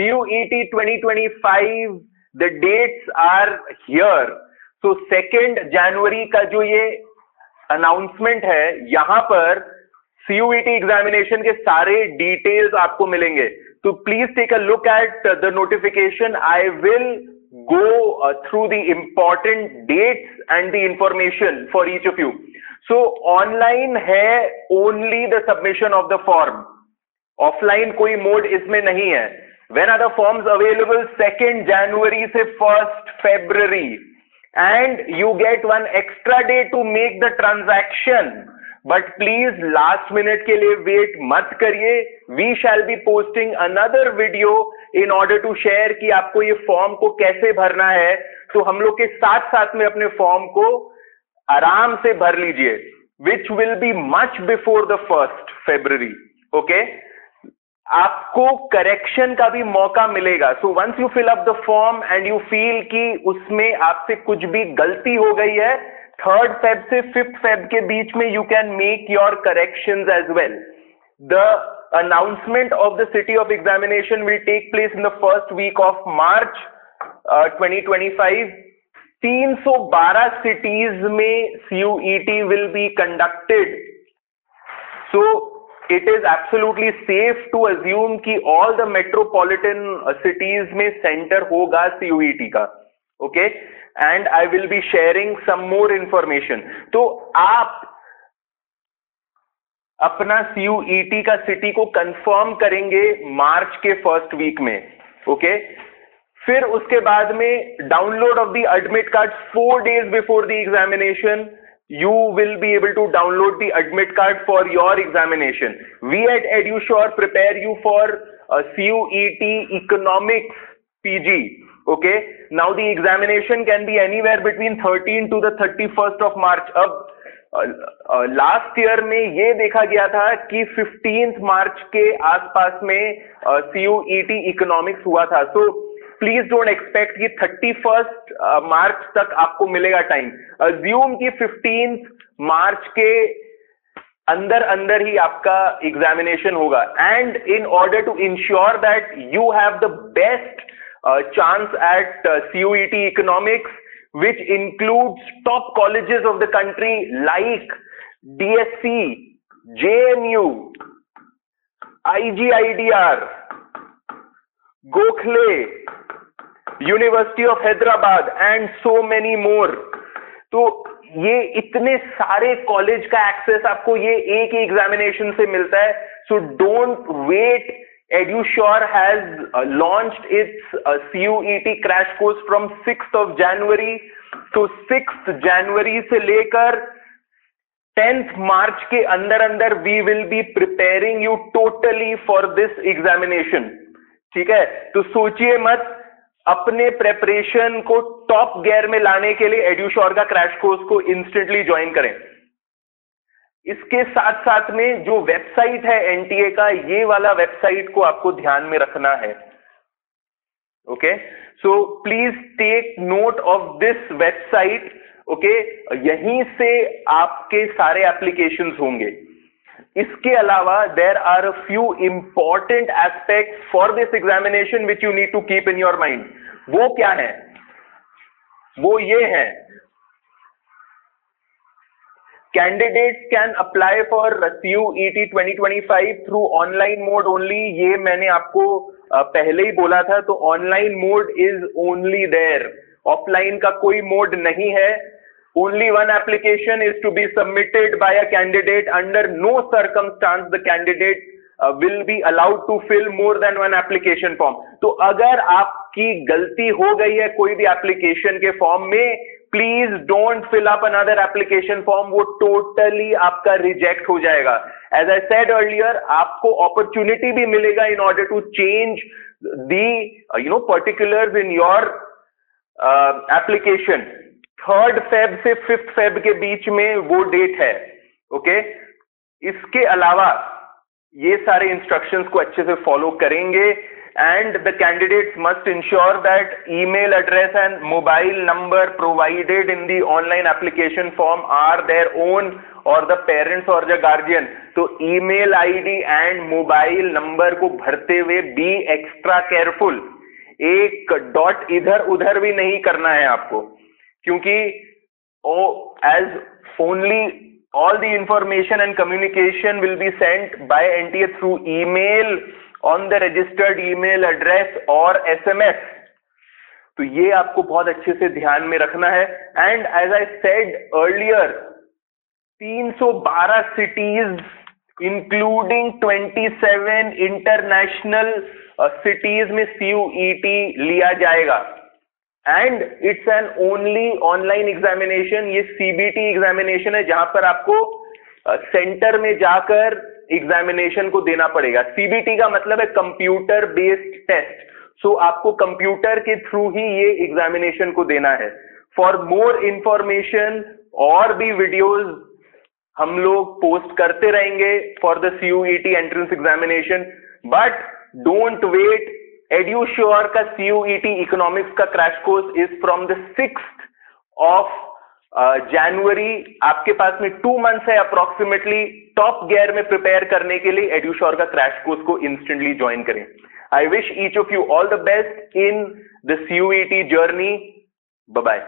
CUET 2025, the dates are here. So 2 जनवरी का जो ये अनाउंसमेंट है, यहाँ पर CUET एग्जामिनेशन के सारे डिटेल्स आपको मिलेंगे. तो please take a look at the notification. I will go through the important dates and the information for each of you. So online है only the submission of the form. Offline कोई mode इसमें नहीं है. When are the forms available? 2 January से 1st February, and you get one extra day to make the transaction. But please last minute के लिए wait मत करिए. We shall be posting another video in order to share कि आपको ये form को कैसे भरना है. तो हम लोग के साथ साथ में अपने फॉर्म को आराम से भर लीजिए, which will be much before the 1st February. Okay? आपको करेक्शन का भी मौका मिलेगा. So once you fill up the form and you feel कि उसमें आपसे कुछ भी गलती हो गई है, 3rd Feb से 5th Feb के बीच में you can make your corrections as well. The announcement of the city of examination will take place in the first week of March 2025. 312 cities में CUET will be conducted. So it is absolutely safe to assume कि all the metropolitan cities में center होगा CUET का. Okay? And I will be sharing some more information. तो आप अपना CUET का city को कंफर्म करेंगे मार्च के फर्स्ट वीक में. ओके? फिर उसके बाद में download of the admit card 4 days before the examination. You will be able to download the admit card for your examination. We at EduSure prepare you for CUET Economics PG. Okay? Now the examination can be anywhere between 13 to the 31st of March. अब last year में ये देखा गया था कि 15th मार्च के आसपास में CUET इकोनॉमिक्स हुआ था. सो प्लीज डोंट एक्सपेक्ट कि 31st मार्च तक आपको मिलेगा टाइम. अज्यूम कि 15th मार्च के अंदर अंदर ही आपका एग्जामिनेशन होगा. And in order to ensure that you have the best chance at CUET economics, which includes top colleges of the country like DSC, JNU, IGIDR, Gokhale, University of Hyderabad and so many more. तो ये इतने सारे college का access आपको ये एक ही examination से मिलता है. So don't wait. EduSure has launched its CUET crash course from 6th of January. तो 6th January से लेकर 10th March के अंदर अंदर we will be preparing you totally for this examination. ठीक है? तो सोचिए मत. अपने प्रेपरेशन को टॉप गियर में लाने के लिए EduSure का क्रैश कोर्स को इंस्टेंटली ज्वाइन करें. इसके साथ साथ में जो वेबसाइट है एनटीए का, ये वाला वेबसाइट को आपको ध्यान में रखना है. Okay? So please take note of this website. Okay? यहीं से आपके सारे एप्लीकेशंस होंगे. इसके अलावा there are a few important aspects for this examination which you need to keep in your mind. वो क्या है? वो ये है, candidates can apply for CUET 2025 through online mode only. ये मैंने आपको पहले ही बोला था. तो online mode is only there. Offline का कोई मोड नहीं है. Only one application is to be submitted by a candidate. Under no circumstance the candidate will be allowed to fill more than one application form. तो अगर आपकी गलती हो गई है कोई भी एप्लीकेशन के फॉर्म में, please don't fill up another application form. वो टोटली आपका रिजेक्ट हो जाएगा. एज आई सेड अर्लियर, आपको अपॉर्चुनिटी भी मिलेगा in order to change the particulars in your application. 3rd Feb से 5th Feb के बीच में वो डेट है. ओके? इसके अलावा ये सारे इंस्ट्रक्शंस को अच्छे से फॉलो करेंगे and the candidates must ensure that email address and mobile number provided in the online application form are their own or the parents or the guardian. तो email ID and mobile number को भरते हुए be extra careful. एक dot इधर उधर भी नहीं करना है आपको, क्योंकि as only all the information and communication will be sent by NTA through email on the registered email address or SMS. तो ये आपको बहुत अच्छे से ध्यान में रखना है. And as I said earlier, 312 cities including 27 international cities में CUET लिया जाएगा. And it's an only online examination. ये CBT एग्जामिनेशन है जहां पर आपको सेंटर में जाकर एग्जामिनेशन को देना पड़ेगा. CBT का मतलब है कंप्यूटर बेस्ड टेस्ट. सो आपको कंप्यूटर के थ्रू ही ये एग्जामिनेशन को देना है. फॉर मोर इंफॉर्मेशन और भी वीडियोस हम लोग पोस्ट करते रहेंगे for the CUET entrance examination. But don't wait. Edusure का CUET इकोनॉमिक्स का crash course is from the 6th of January. आपके पास में 2 months है अप्रोक्सीमेटली टॉप गियर में प्रिपेयर करने के लिए. एड्यूश्योर का क्रैश कोर्स को इंस्टेंटली ज्वाइन करें. I wish each of you all the best in the CUET journey. Bye bye.